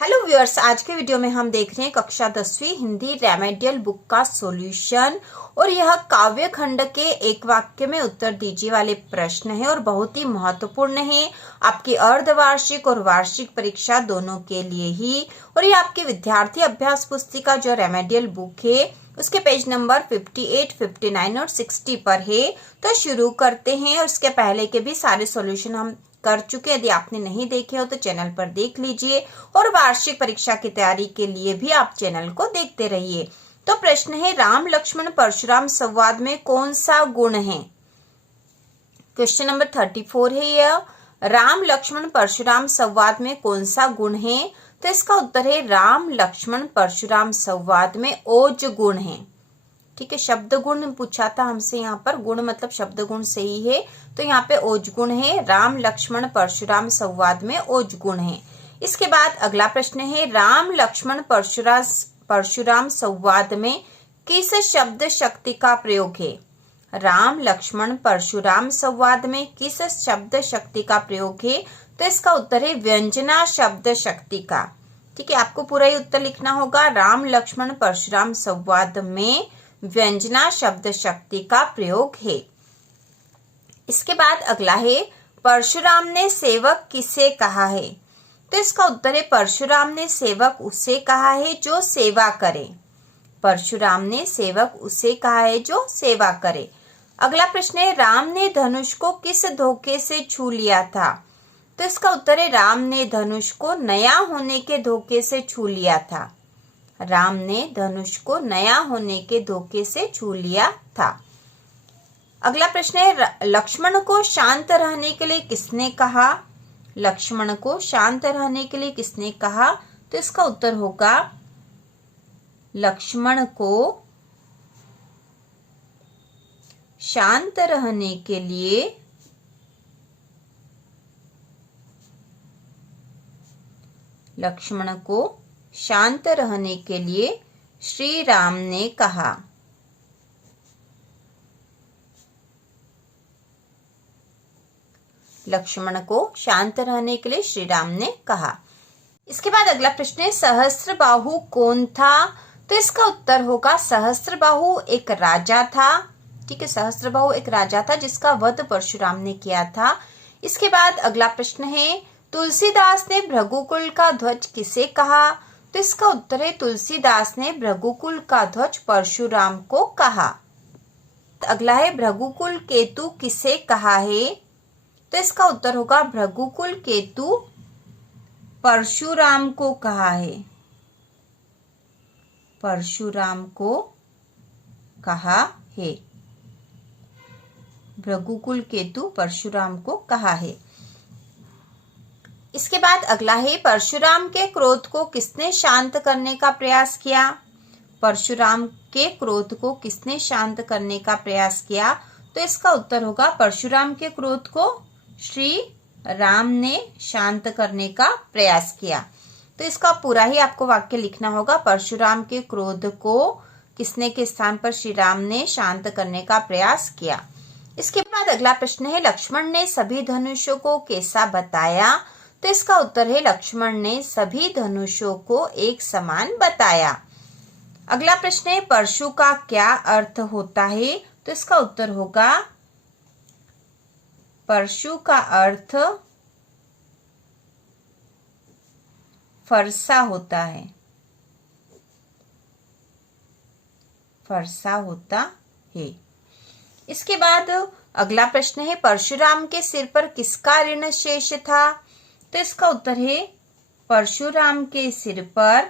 Hello viewers, आज के video में हम देख रहे हैं कक्षा 10वीं हिंदी रेमेडियल बुक का सॉल्यूशन। और यह काव्य खंड के एक वाक्य में उत्तर दीजिए वाले प्रश्न है और बहुत ही महत्वपूर्ण है आपकी अर्धवार्षिक और वार्षिक परीक्षा दोनों के लिए ही। और ये आपकी विद्यार्थी अभ्यास पुस्तिका जो रेमेडियल बुक है उसके पेज नंबर 58, 59 और 60 पर है। तो शुरू करते हैं। और इसके पहले के भी सारे सॉल्यूशन हम कर चुके। यदि आपने नहीं देखे हो तो चैनल पर देख लीजिए और वार्षिक परीक्षा की तैयारी के लिए भी आप चैनल को देखते रहिए। तो प्रश्न है, राम लक्ष्मण परशुराम संवाद में कौन सा गुण है? क्वेश्चन नंबर 34 है यह, राम लक्ष्मण परशुराम संवाद में कौन सा गुण है? तो इसका उत्तर है राम लक्ष्मण परशुराम संवाद में ओज गुण है। ठीक है, शब्द गुण पूछा था हमसे, यहाँ पर गुण मतलब शब्द गुण से ही है, तो यहाँ पे ओज गुण है। राम लक्ष्मण परशुराम संवाद में ओज गुण है। इसके बाद अगला प्रश्न है, राम लक्ष्मण परशुराम संवाद में किस शब्द शक्ति का प्रयोग है? राम लक्ष्मण परशुराम संवाद में किस शब्द शक्ति का प्रयोग है? तो इसका उत्तर है व्यंजना शब्द शक्ति का। ठीक है, आपको पूरा ही उत्तर लिखना होगा। राम लक्ष्मण परशुराम संवाद में व्यंजना शब्द शक्ति का प्रयोग है। इसके बाद अगला है, परशुराम ने सेवक किसे कहा है? तो इसका उत्तर है परशुराम ने सेवक उसे कहा है जो सेवा करे। परशुराम ने सेवक उसे कहा है जो सेवा करे। अगला प्रश्न है, राम ने धनुष को किस धोखे से छू लिया था? तो इसका उत्तर है राम ने धनुष को नया होने के धोखे से छू लिया था। राम ने धनुष को नया होने के धोखे से छू लिया था। अगला प्रश्न है, लक्ष्मण को शांत रहने के लिए किसने कहा? लक्ष्मण को शांत रहने के लिए किसने कहा? तो इसका उत्तर होगा लक्ष्मण को शांत रहने के लिए लक्ष्मण को शांत रहने के लिए श्री राम ने कहा। लक्ष्मण को शांत रहने के लिए श्री राम ने कहा। इसके बाद अगला प्रश्न है, सहस्त्रबाहु कौन था? तो इसका उत्तर होगा सहस्त्रबाहु एक राजा था। ठीक है, सहस्त्रबाहु एक राजा था जिसका वध परशुराम ने किया था। इसके बाद अगला प्रश्न है, तुलसीदास ने भृगुकुल का ध्वज किसे कहा? तो इसका उत्तर है तुलसीदास ने भृगुकुल का ध्वज परशुराम को कहा। अगला है, भृगुकुल केतु किसे कहा है? तो इसका उत्तर होगा भृगुकुल केतु परशुराम को कहा है। परशुराम को कहा है। भृगुकुल केतु परशुराम को कहा है। इसके बाद अगला है, परशुराम के क्रोध को किसने शांत करने का प्रयास किया? परशुराम के क्रोध को किसने शांत करने का प्रयास किया? तो इसका उत्तर होगा परशुराम के क्रोध को श्री राम ने शांत करने का प्रयास किया। तो इसका पूरा ही आपको वाक्य लिखना होगा। परशुराम के क्रोध को किसने के स्थान पर श्री राम ने शांत करने का प्रयास किया। इसके बाद अगला प्रश्न है, लक्ष्मण ने सभी धनुषों को कैसा बताया? तो इसका उत्तर है लक्ष्मण ने सभी धनुषों को एक समान बताया। अगला प्रश्न है, परशु का क्या अर्थ होता है? तो इसका उत्तर होगा परशु का अर्थ फरसा होता है। फरसा होता है। इसके बाद अगला प्रश्न है, परशुराम के सिर पर किसका ऋण शेष था? तो इसका उत्तर है परशुराम के सिर पर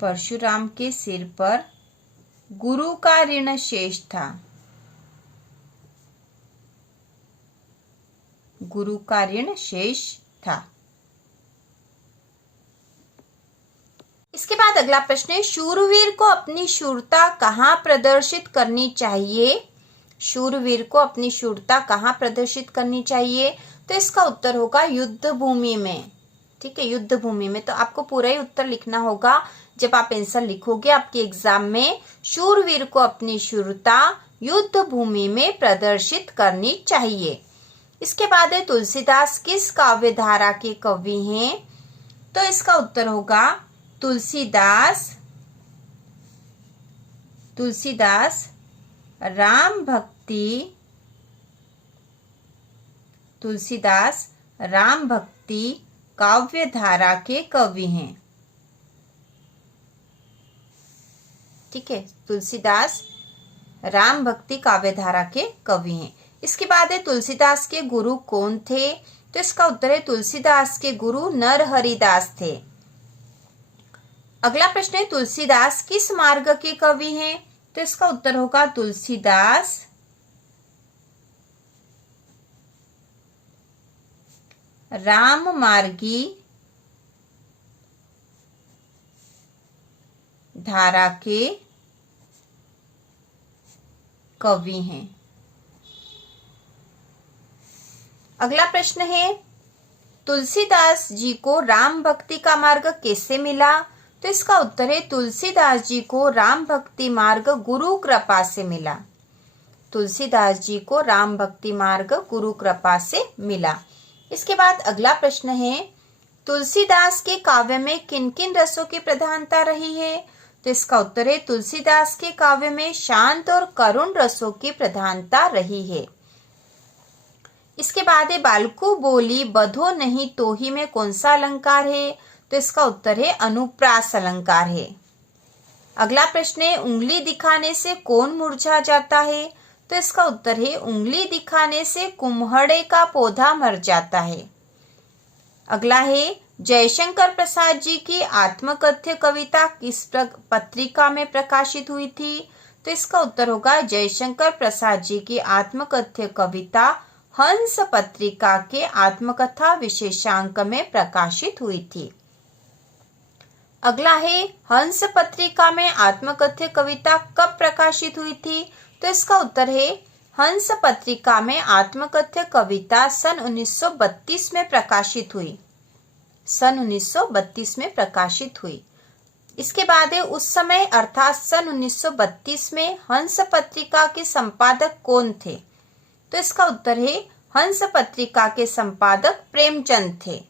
परशुराम के सिर पर गुरु का ऋण शेष था। गुरु का ऋण शेष था। इसके बाद अगला प्रश्न है, शूरवीर को अपनी शूरता कहाँ प्रदर्शित करनी चाहिए? शूरवीर को अपनी शूरता कहाँ प्रदर्शित करनी चाहिए? तो इसका उत्तर होगा युद्ध भूमि में। ठीक है, युद्ध भूमि में। तो आपको पूरा ही उत्तर लिखना होगा जब आप आंसर लिखोगे आपके एग्जाम में। शूरवीर को अपनी शूरता युद्ध भूमि में प्रदर्शित करनी चाहिए। इसके बाद है तुलसीदास किस काव्य धारा के कवि हैं? तो इसका उत्तर होगा तुलसीदास राम भक्ति काव्य धारा के कवि हैं। ठीक है, तुलसीदास राम भक्ति काव्य धारा के कवि हैं। इसके बाद है तुलसीदास के गुरु कौन थे? तो इसका उत्तर है तुलसीदास के गुरु नरहरिदास थे। अगला प्रश्न है तुलसीदास किस मार्ग के कवि हैं? तो इसका उत्तर होगा तुलसीदास राम मार्गी धारा के कवि हैं। अगला प्रश्न है तुलसीदास जी को राम भक्ति का मार्ग कैसे मिला? तो इसका उत्तर है तुलसीदास जी को राम भक्ति मार्ग गुरु कृपा से मिला। तुलसीदास जी को राम भक्ति मार्ग गुरु कृपा से मिला। इसके बाद अगला प्रश्न है तुलसीदास के काव्य में किन किन रसों की प्रधानता रही है? तो इसका उत्तर है तुलसीदास के काव्य में शांत और करुण रसों की प्रधानता रही है। इसके बाद है बालकू बोली बधो नहीं तोही में कौन सा अलंकार है? तो इसका उत्तर है अनुप्रास अलंकार है। अगला प्रश्न है उंगली दिखाने से कौन मुरझा जाता है? तो इसका उत्तर है उंगली दिखाने से कुम्हड़े का पौधा मर जाता है। अगला है जयशंकर प्रसाद जी की आत्मकथ्य कविता किस पत्रिका में प्रकाशित हुई थी? तो इसका उत्तर होगा जयशंकर प्रसाद जी की आत्मकथ्य कविता हंस पत्रिका के आत्मकथा विशेषांक में प्रकाशित हुई थी। अगला है हंस पत्रिका में आत्मकथ्य कविता कब प्रकाशित हुई थी? तो इसका उत्तर है हंस पत्रिका में आत्मकथ्य कविता सन 1932 में प्रकाशित हुई। सन 1932 में प्रकाशित हुई। इसके बाद है उस समय अर्थात सन 1932 में हंस पत्रिका के संपादक कौन थे? तो इसका उत्तर है हंस पत्रिका के संपादक प्रेमचंद थे।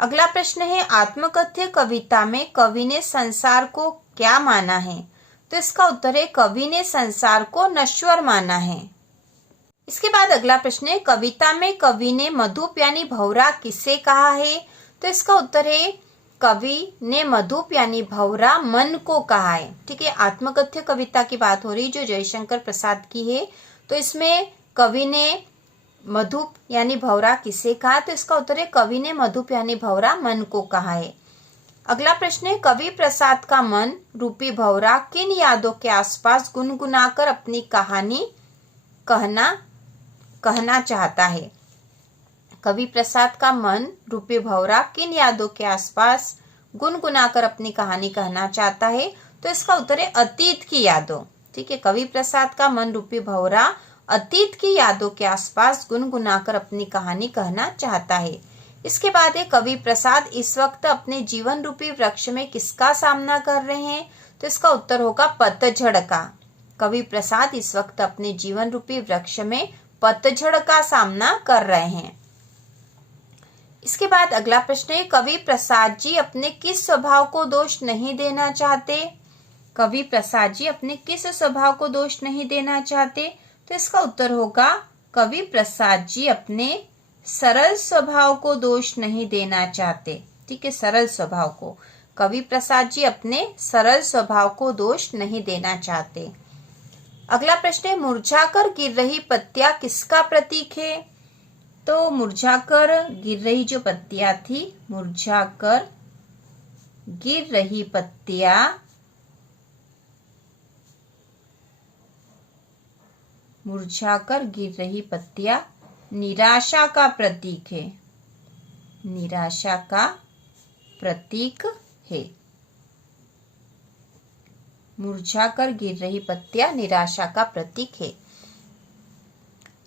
अगला प्रश्न है आत्मकथ्य कविता में कवि ने संसार को क्या माना है? तो इसका उत्तर है कवि ने संसार को नश्वर माना है। इसके बाद अगला प्रश्न है कविता में कवि ने मधुप यानी भौरा किसे कहा है? तो इसका उत्तर है कवि ने मधुप यानी भौरा मन को कहा है। ठीक है, आत्मकथ्य कविता की बात हो रही जो जयशंकर प्रसाद की है। तो इसमें कवि ने मधुप यानी भौरा किसे कहा? तो इसका उत्तर है कवि ने मधुप यानी भौरा मन को कहा है। अगला प्रश्न है कवि प्रसाद का मन रूपी भौरा किन यादों के आसपास गुनगुनाकर अपनी कहानी कहना चाहता है? कवि प्रसाद का मन रूपी भौरा किन यादों के आसपास गुनगुनाकर अपनी कहानी कहना चाहता है? तो इसका उत्तर है अतीत की यादों। ठीक है, कवि प्रसाद का मन रूपी भौरा अतीत की यादों के आसपास गुनगुनाकर अपनी कहानी कहना चाहता है। इसके बाद है कवि प्रसाद इस वक्त अपने जीवन रूपी वृक्ष में किसका सामना कर रहे हैं? तो इसका उत्तर होगा पतझड़ का। कवि प्रसाद इस वक्त अपने जीवन रूपी वृक्ष में पतझड़ का सामना कर रहे हैं। इसके बाद अगला प्रश्न है कवि प्रसाद जी अपने किस स्वभाव को दोष नहीं देना चाहते? कवि प्रसाद जी अपने किस स्वभाव को दोष नहीं देना चाहते? तो इसका उत्तर होगा कवि प्रसाद जी अपने सरल स्वभाव को दोष नहीं देना चाहते। ठीक है, सरल स्वभाव को कवि प्रसाद जी अपने सरल स्वभाव को दोष नहीं देना चाहते। अगला प्रश्न है मुरझाकर गिर रही पत्तियां किसका प्रतीक है? तो मुरझाकर गिर रही जो पत्तियां थी, मुरझाकर गिर रही पत्तियां निराशा का प्रतीक है। निराशा का प्रतीक है। मुरझाकर गिर रही पत्तियां निराशा का प्रतीक है।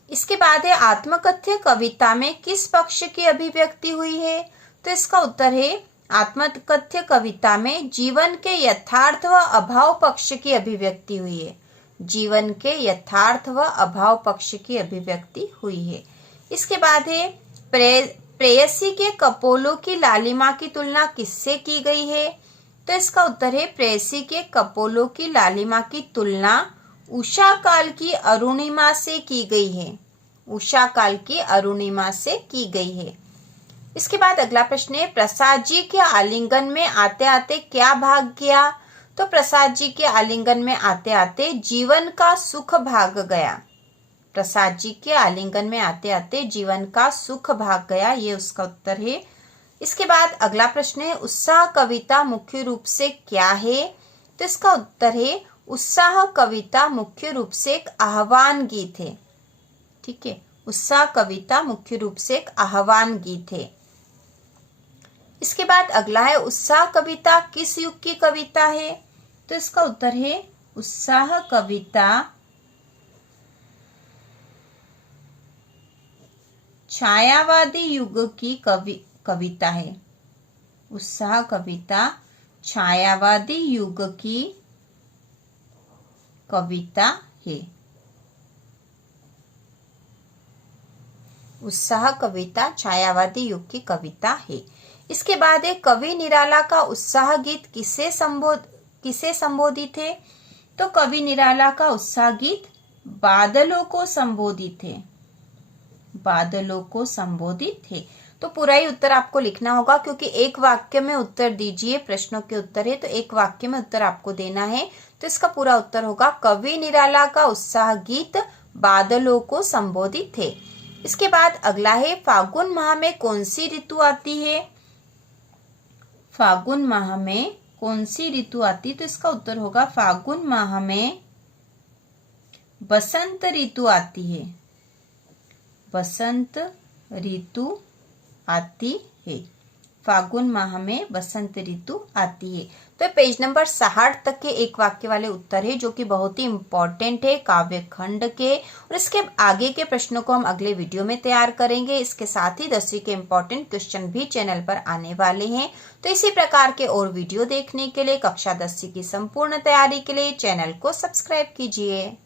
इसके बाद है आत्मकथ्य कविता में किस पक्ष की अभिव्यक्ति हुई है? तो इसका उत्तर है आत्मकथ्य कविता में जीवन के यथार्थ व अभाव पक्ष की अभिव्यक्ति हुई है। जीवन के यथार्थ व अभाव पक्ष की अभिव्यक्ति हुई है। इसके बाद है प्रेयसी के कपोलों की लालिमा की तुलना किससे की गई है? तो इसका उत्तर है प्रेयसी के कपोलों की लालिमा की तुलना उषा काल की अरुणिमा से की गई है। उषा काल की अरुणिमा से की गई है। इसके बाद अगला प्रश्न है प्रसाद जी के आलिंगन में आते आते क्या भाग गया? तो प्रसाद जी के आलिंगन में आते आते जीवन का सुख भाग गया। प्रसाद जी के आलिंगन में आते आते जीवन का सुख भाग गया, ये उसका उत्तर है। इसके बाद अगला प्रश्न है उत्साह कविता मुख्य रूप से क्या है? तो इसका उत्तर है उत्साह कविता मुख्य रूप से एक आह्वान गीत है। ठीक है, उत्साह कविता मुख्य रूप से एक आह्वान गीत है। इसके बाद अगला है उत्साह कविता किस युग की कविता है? तो इसका उत्तर है उत्साह कविता छायावादी युग की कविता है। उत्साह कविता छायावादी युग की कविता है। उत्साह कविता छायावादी युग की कविता है। इसके बाद एक कवि निराला का उत्साह गीत किसे संबोधित है? तो कवि निराला का उत्साह गीत बादलों को संबोधित है। बादलों को संबोधित है। तो पूरा ही उत्तर आपको लिखना होगा, क्योंकि एक वाक्य में उत्तर दीजिए, प्रश्नों के उत्तर है तो एक वाक्य में उत्तर आपको देना है। तो इसका पूरा उत्तर होगा कवि निराला का उत्साह गीत बादलों को संबोधित है। इसके बाद अगला है फागुन माह में कौन सी ऋतु आती है? फागुन माह में कौन सी ऋतु आती? तो इसका उत्तर होगा फागुन माह में बसंत ऋतु आती है। बसंत ऋतु आती है। फागुन माह में बसंत ऋतु आती है। तो पेज नंबर 60 तक के एक वाक्य वाले उत्तर है, जो कि बहुत ही इंपॉर्टेंट है काव्य खंड के। और इसके आगे के प्रश्नों को हम अगले वीडियो में तैयार करेंगे। इसके साथ ही 10वीं के इंपॉर्टेंट क्वेश्चन भी चैनल पर आने वाले हैं। तो इसी प्रकार के और वीडियो देखने के लिए, कक्षा 10वीं की संपूर्ण तैयारी के लिए चैनल को सब्सक्राइब कीजिए।